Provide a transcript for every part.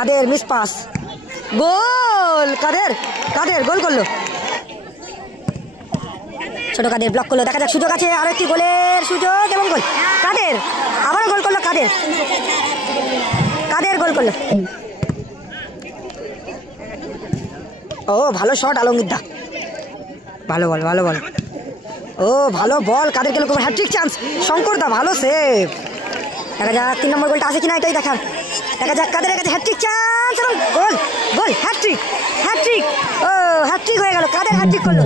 কাদের miss pass, গোল কাদের, কাদের গোল করলো, ছোট কাদের block করলো। দেখা যাক সুযোগ আছে, আরো একটি গোলের সুযোগ এবং গোল। কাদের আবারও গোল করলো, কাদের, কাদের গোল করলো। ও ভালো শট আলমগীর দা, ভালো বল, ভালো বল, ও ভালো বল, কাদের গেল হ্যাট্রিক চান্স, শঙ্কর দা ভালো সেভ। দেখা যাক 3 নম্বর গোলটা আছে কিনা, এটাই দেখার। দেখা যাক কাদের কাছে হ্যাট্রিক চান্স এবং গোল, গোল, হ্যাট্রিক, হ্যাট্রিক, ও হ্যাট্রিক হয়ে গেল, কাদের হ্যাট্রিক করলো।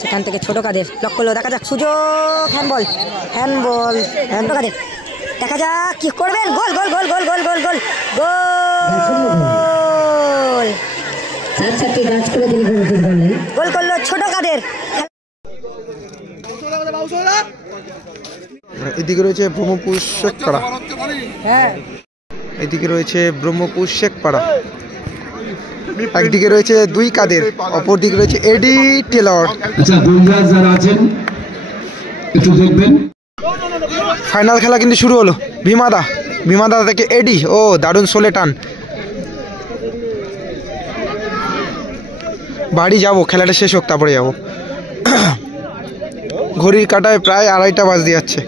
সেখান থেকে ছোট কাদের ব্লক করলো। দেখা যাক সুযোগ, হ্যান্ডবল, হ্যান্ডবল, হ্যান্ডবল কাদের। দেখা যাক কি করবেন, গোল, গোল, গোল, গোল, গোল, গোল, গোল, গোল, গোল করলো ছোট কাদের। এদিকে রয়েছে ব্রহ্মপুর শেখপাড়া, হ্যাঁ এদিকে রয়েছে ব্রহ্মপুর শেখপাড়া, একদিকে রয়েছে 2 কাদের, অপর দিকে রয়েছে এডি টেলর। আচ্ছা বন্ধুরা যারা আছেন একটু দেখবেন। ফাইনাল খেলা কিন্তু শুরু হলো। ভীমাদা, ভীমাদা থেকে এডি, ও দারুণ সোলে টান। বাড়ি যাব, খেলাটা শেষ হোক তারপরে যাব। ঘড়ির কাঁটায় প্রায় 2:30 বাজতে যাচ্ছে।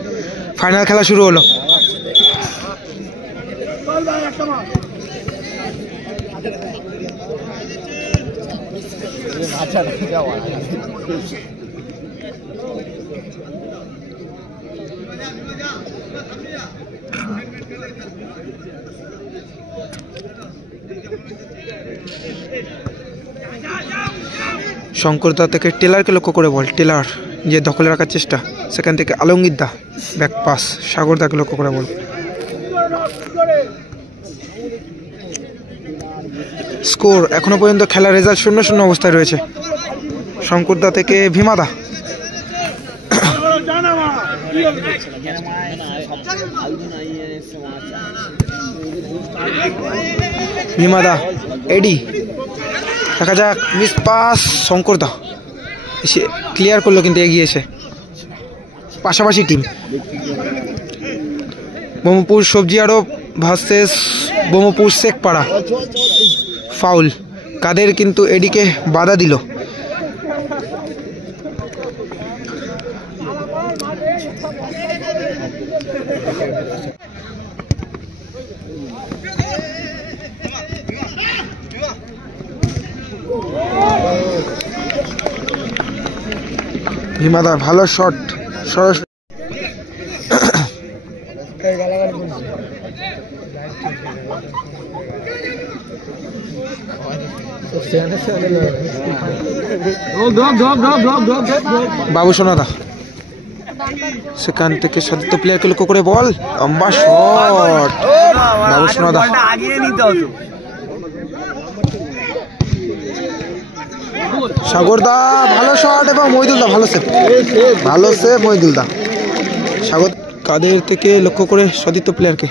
ফাইনাল খেলা শুরু হলো। শঙ্করদা থেকে টেলারকে লক্ষ্য করে বল, টেলার যে দখলে রাখার চেষ্টা, সেখান থেকে আলমগীর দা ব্যাক পাস, সাগরদাকে লক্ষ্য করে বল। স্কোর এখনো পর্যন্ত খেলার রেজাল্ট 0-0 অবস্থায় রয়েছে। শঙ্করদা থেকে ভীমাদা, ভীমাদা এডি, দেখা যাক মিস পাস, শঙ্করদা এসে ক্লিয়ার করলো কিন্তু এগিয়েছে। পাশাপাশি টিম ব্রহ্মপুর সবজি আড়ত ভার্সেস ব্রহ্মপুর শেখপাড়া। ফাউল, কাদের কিন্তু এডিকে বাধা দিল। ভীমাদা ভালো শট, সরাসরি বাবু সোনাদা, সেখান থেকে সতীর্থ প্লেয়ারকে লক্ষ্য করে বল, লম্বা শট, বাবু সোনাদা। সাগরদা ভালো শট এবং মহিদুলদা ভালো সেভ, ভালো সেভ মহিদুলদা। সাগর কাদের থেকে লক্ষ্য করে সতীর্থ প্লেয়ারকে,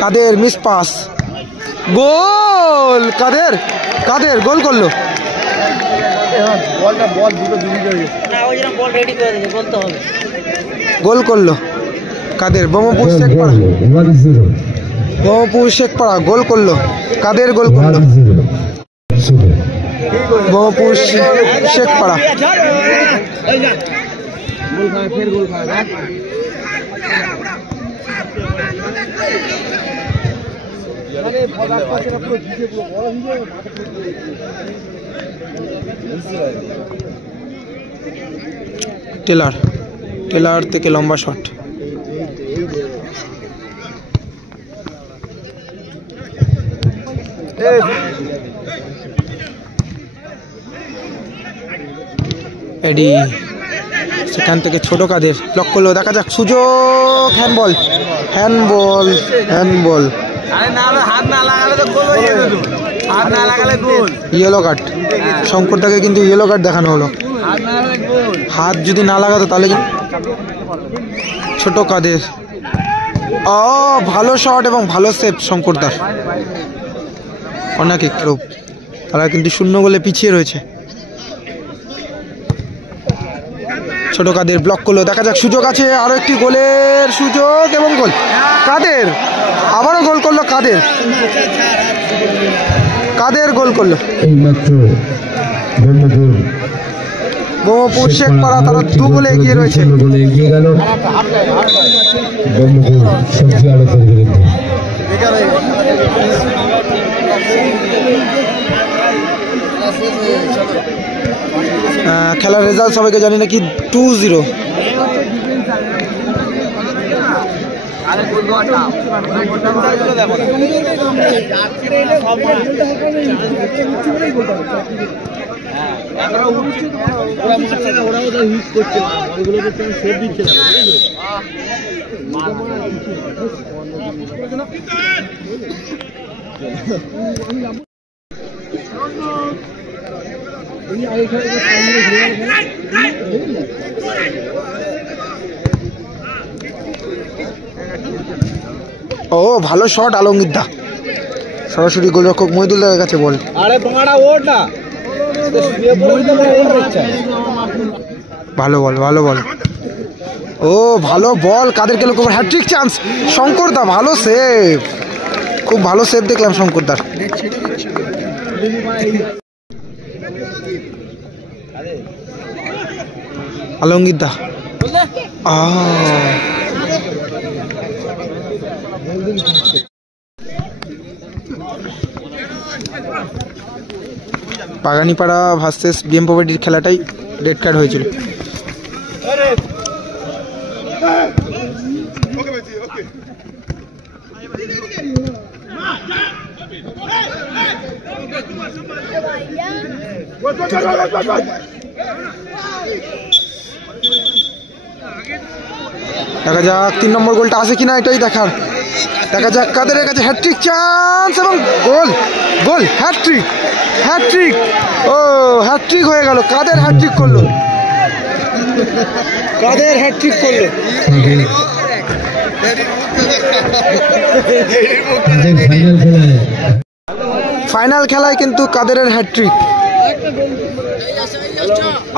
কাদের মিস পাস, গোল, কাদের, কাদের গোল করলো। গোল করলো কাদের, ব্রহ্মপুর শেখপাড়া, ব্রহ্মপুর শেখপাড়া গোল করলো, কাদের গোল করলো, ব্রহ্মপুর শেখপাড়া। টেলার, টেলার থেকে লম্বা শট, এডি, সেখান থেকে ছোট কাদের ব্লক করলো। দেখা যাক সুযোগ, handball, handball, handball, yellow card. শঙ্করদাকে কিন্তু ইয়েলো কার্ড দেখানো হলো। হাত যদি না লাগাতো তাহলে ছোট কাদের, ও ভালো শট এবং ভালো সেভ শঙ্করদার। কর্নার কিক, তারা কিন্তু 0 গোলে পিছিয়ে রয়েছে। ছোট কাদের ব্লক করলো, দেখা যাক সুযোগ আছে, আরো একটি গোলের সুযোগ এবং গোল কাদের, আবারও গোল করলো কাদের, কাদের গোল করলো। এইমাত্র ব্রহ্মপুর শেখপাড়া তারা 2 গোলে এগিয়ে রয়েছে। বলে এগিয়ে গেল ব্রহ্মপুর সবজি আড়তের বিরুদ্ধে। খেলার রেজাল্ট সবাইকে জানি নাকি 2-0। ও ভালো শট আলমগীর দা, সরাসরি গোলরক্ষক মহিদুল্লাহের কাছে বল। ভালো বল, ভালো বল, ও ভালো বল কাদেরকে লক্ষ্য করে হ্যাট্রিক চান্স, শঙ্কর দা ভালো সেভ, খুব ভালো সেভ দেখলাম শঙ্কর দার। আলমগীর দা বাগানীপাড়া ভার্সেস বিএম প্রপার্টির খেলাটাই রেড কার্ড হয়েছিল। দেখা যাক 3 নম্বর গোলটা আছে কিনা, এটাই দেখার। দেখা যাক কাদেরের কাছে হ্যাট্রিক চান্স এবং গোল, গোল হ্যাট্রিক, হ্যাট্রিক, ও হ্যাট্রিক হয়ে গেল, কাদের হ্যাট্রিক করলো, কাদের হ্যাট্রিক করলো। ফাইনাল খেলায় কিন্তু কাদেরের হ্যাট্রিক,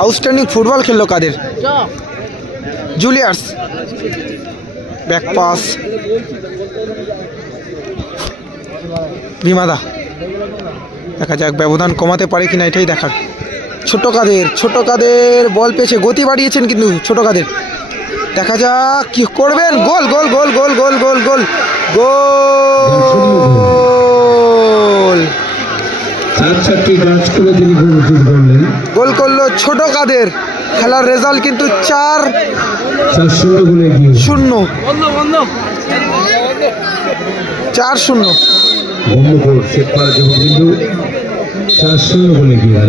আউটস্ট্যান্ডিং ফুটবল খেললো কাদের। জুলিয়ার্স ব্যাক পাস, বিমাদা, দেখা যাক ব্যবধান কমাতে পারে কিনা এটাই দেখার। ছোট কাদের, ছোট কাদের বল পেয়েছে, গতি বাড়িয়েছেন কিন্তু ছোট কাদের, দেখা যাক কি করবেন। গোল গোল গোল গোল গোল গোল গোল গোল, গোল করলো ছোট কাদের। খেলার রেজাল্ট কিন্তু 4-0। 4-0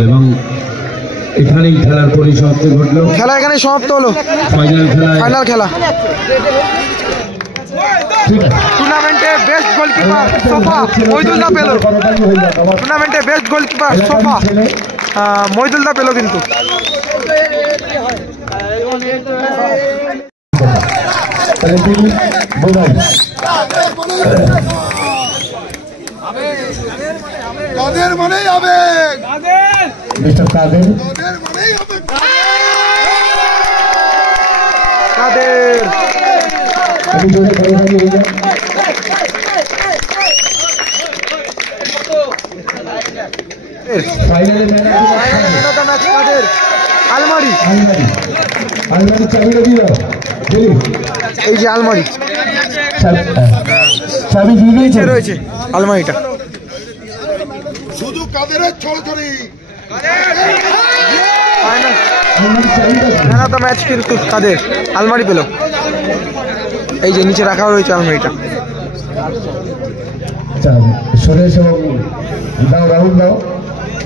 এবং এখানেই খেলার পরিসমাপ্তি ঘটলো, খেলা এখানে সমাপ্ত হলো। ফাইনাল খেলা, টুর্নামেন্টে বেস্ট গোলকিপার সোফা মহিদুল্লাহ পেল, টুর্নামেন্টে বেস্ট গোলকিপার সোফা মহিদুল্লাহ পেল কিন্তু। কাদের মনেই হবে, মিস্টার কাদের, কাদের আলমারি, আলমারি চাবিটা দিল, এই যে আলমারি চাবি দিয়ে রয়েছে আলমারিটা। শুধু কাদের ছড়াছড়ি, ম্যান অফ দ্য ম্যাচ কিন্তু কাদের, আলমারি পেল, এই যে নিচে রাখা রয়েছে আলমারিটা। সুরেশ এবং দাও রাহুল দাও,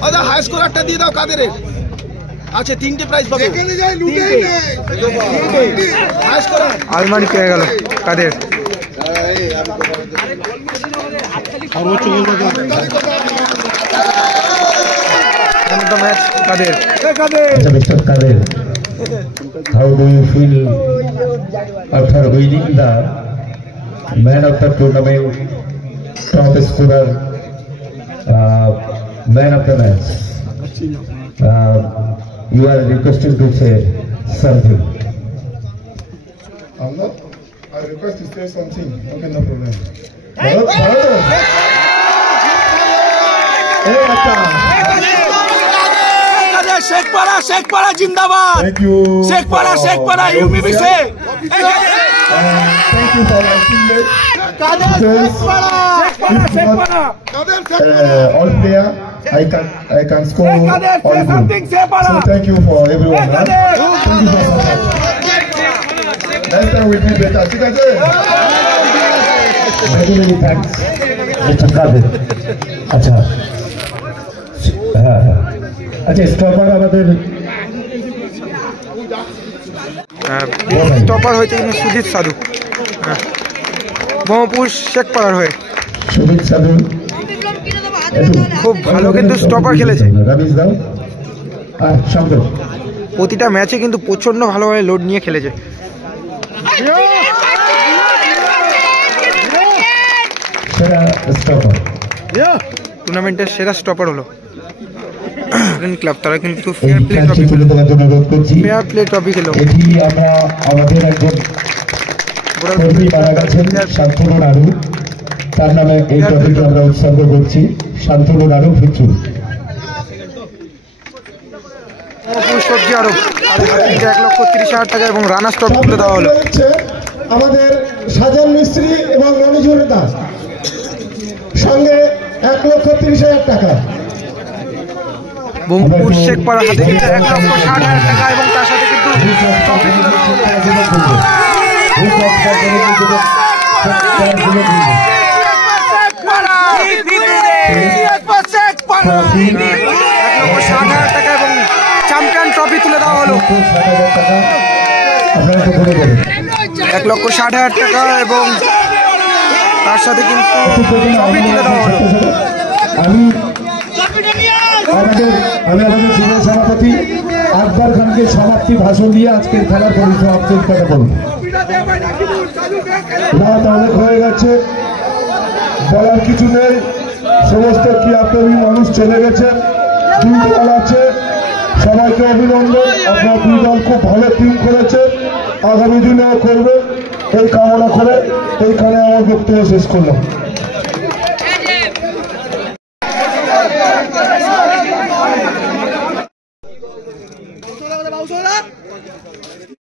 আচ্ছা হাই স্কোরারটা দিয়ে দাও কাদের, আচ্ছা 3টে প্রাইজ পাবে, আলমারি পেয়ে গেল Kader. Match Kader. Mister Kader, how do you feel after winning the man of the tournament, top scorer, man of the match? You are requested to say Sergio. I'm not. I request to say something. Okay, no problem. Shekhpara জিন্দাবাদ। Thank you. Shekhpara UPBC। Thank you for my teammates. All player, I can score all goal. So thank you for everyone. Huh? Thank you so much. Next time we'll be better. Very many thanks, Mr. Kadir. আচ্ছা হ্যাঁ আচ্ছা stopper আমাদের stopper হয়েছে কিন্তু সুজিত সাধু, ব্রহ্মপুর শেখপাড়ার হয়ে সুজিত সাধু খুব ভালো কিন্তু স্টপার খেলেছে। রমেশ দাও শব্দ প্রতিটা ম্যাচে কিন্তু প্রচন্ড ভালোভাবে লোড নিয়ে খেলেছে। সেরা স্টপার টুর্নামেন্টের সেরা স্টপার হলো ক্লাব, তারা কিন্তু এই খেলাটি তুলে দেওয়ার জন্য অনুরোধ করছি। ফেয়ার প্লে ট্রফি খেলো। এটি আমরা আমাদের একজন কর্মী মারা গেছেন শান্তনু নাড়ু, তার নামে এই ট্রফিটি আমরা উৎসর্গ করছি। শান্তনু নাড়ু ভিচু সবজি আরো 1,30,000 টাকা এবং রানার্স ট্রফি তুলে দেওয়া হলো। আমাদের সাজান মিস্ত্রি এবং রমিজুর দাস সঙ্গে 1,30,000 টাকা। ব্রহ্মপুর শেখপাড়া হাতে 1,60,000 টাকা এবং তার সাথে কিন্তু ট্রফি তুলে দেওয়া হলো। 1,60,000 টাকা এবং চ্যাম্পিয়ন ট্রফি তুলে দেওয়া হলো। 1,60,000 টাকা এবং তার সাথে কিন্তু ট্রফি তুলে দেওয়া হলো। আমি আমাদের যুব সভাপতি আকবর খানকে সমাপ্তি ভাষণ দিয়ে আজকের খেলার পরিসমাপ্তির কথা বলব। রাত অনেক হয়ে গেছে, বলার কিছু নেই। সমস্ত ক্রীড়াপ্রেমী মানুষ চলে গেছেন, দুই দল আছে, সবাইকে অভিনন্দন। আপনার দুই দল খুব ভালো টিম করেছে, আগামী দিনেও করবে এই কামনা করে এইখানে আমার বক্তব্য শেষ করলাম।